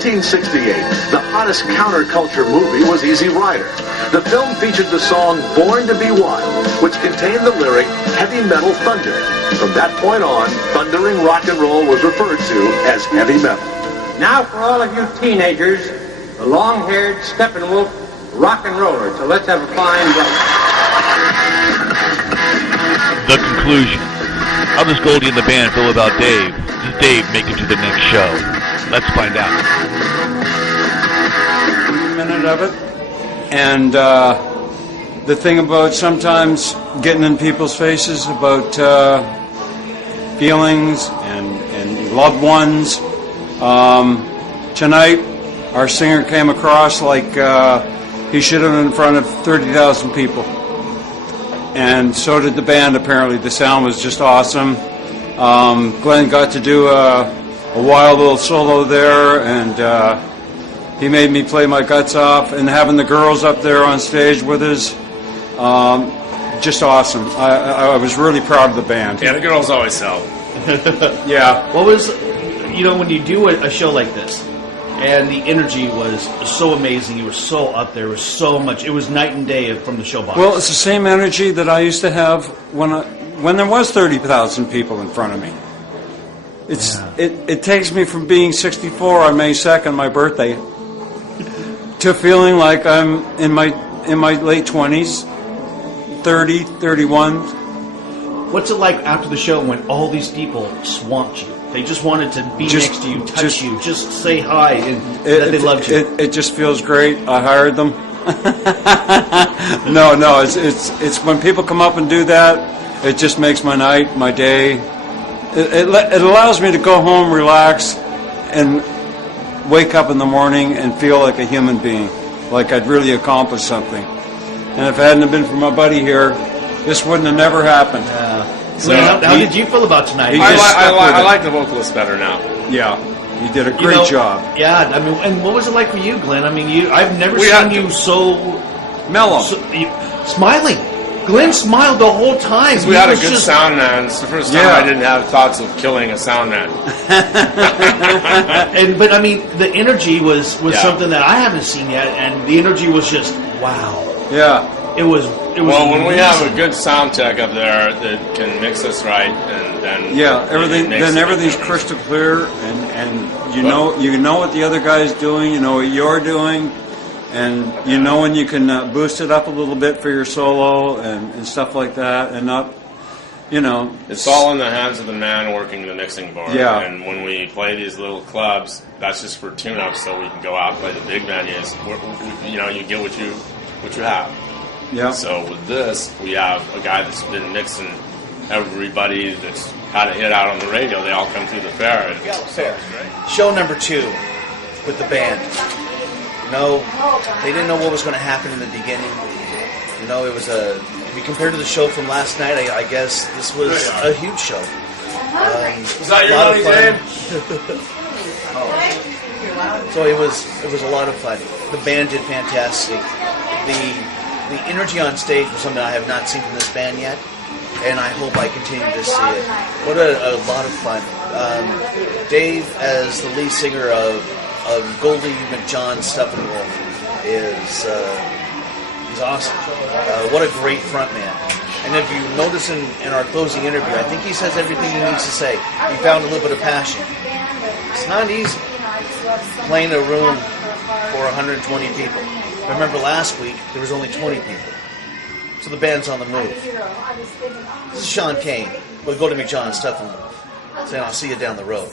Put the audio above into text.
1968, the hottest counterculture movie was Easy Rider. The film featured the song Born to Be One, which contained the lyric Heavy Metal Thunder. From that point on, thundering rock and roll was referred to as heavy metal. Now for all of you teenagers, the long-haired Steppenwolf rock and roller. So let's have a fine break. The conclusion. How does Goldie and the band feel about Dave? Does Dave make it to the next show? Let's find out. A minute of it. And the thing about sometimes getting in people's faces about feelings and loved ones. Tonight, our singer came across like he should have been in front of 30,000 people. And so did the band, apparently. The sound was just awesome. Glenn got to do a wild little solo there, and he made me play my guts off. And having the girls up there on stage with us, just awesome. I was really proud of the band. Yeah, the girls always help. Yeah. What was, when you do a show like this, and the energy was so amazing, you were so up there, it was so much, it was night and day from the show box. Well, it's the same energy that I used to have when there was 30,000 people in front of me. It takes me from being 64 on May 2nd, my birthday, to feeling like I'm in my late 20s, 30, 31. What's it like after the show when all these people swamped you? They just wanted to be next to you, touch you, just say hi, and that they loved you. It just feels great. I hired them. No, it's when people come up and do that, it just makes my night, my day. It allows me to go home, relax, and wake up in the morning and feel like a human being, like I'd really accomplished something. And if it hadn't been for my buddy here, this wouldn't have never happened. So how did you feel about tonight? I like the vocalist better now. Yeah, you did a great job. Yeah, I mean, and what was it like for you, Glenn? I mean, I've never seen you so mellow, smiling. Glenn smiled the whole time. We had a good sound man. It's the first time I didn't have thoughts of killing a sound man. But I mean, the energy was something that I haven't seen yet, and the energy was just wow. Yeah. It was well, when we have a good sound tech up there that can mix us right, and then everything's crystal clear, and you know what the other guy's doing, you know what you're doing, and you know when you can boost it up a little bit for your solo and stuff like that, and not, it's all in the hands of the man working the mixing board. Yeah. And when we play these little clubs, that's just for tune-ups, so we can go out and play the big venues. You get what you have. Yeah. So with this, we have a guy that's been mixing everybody that's had a hit out on the radio. They all come through the fair. Fair. Show number 2 with the band. They didn't know what was going to happen in the beginning. It was if you compare to the show from last night, I guess this was a huge show. Was that your money, Dave? So it was a lot of fun. The band did fantastic. The energy on stage was something I have not seen from this band yet, and I hope I continue to see it. What a lot of fun. Dave, as the lead singer of Goldie McJohn's Steppenwolf, is he's awesome. What a great front man. And if you notice in our closing interview, I think he says everything he needs to say. He found a little bit of passion. It's not easy playing a room for 120 people. Remember last week, there was only 20 people. So the band's on the move. This is Sean Kane with Goldie McJohn's Steppenwolf saying, I'll see you down the road.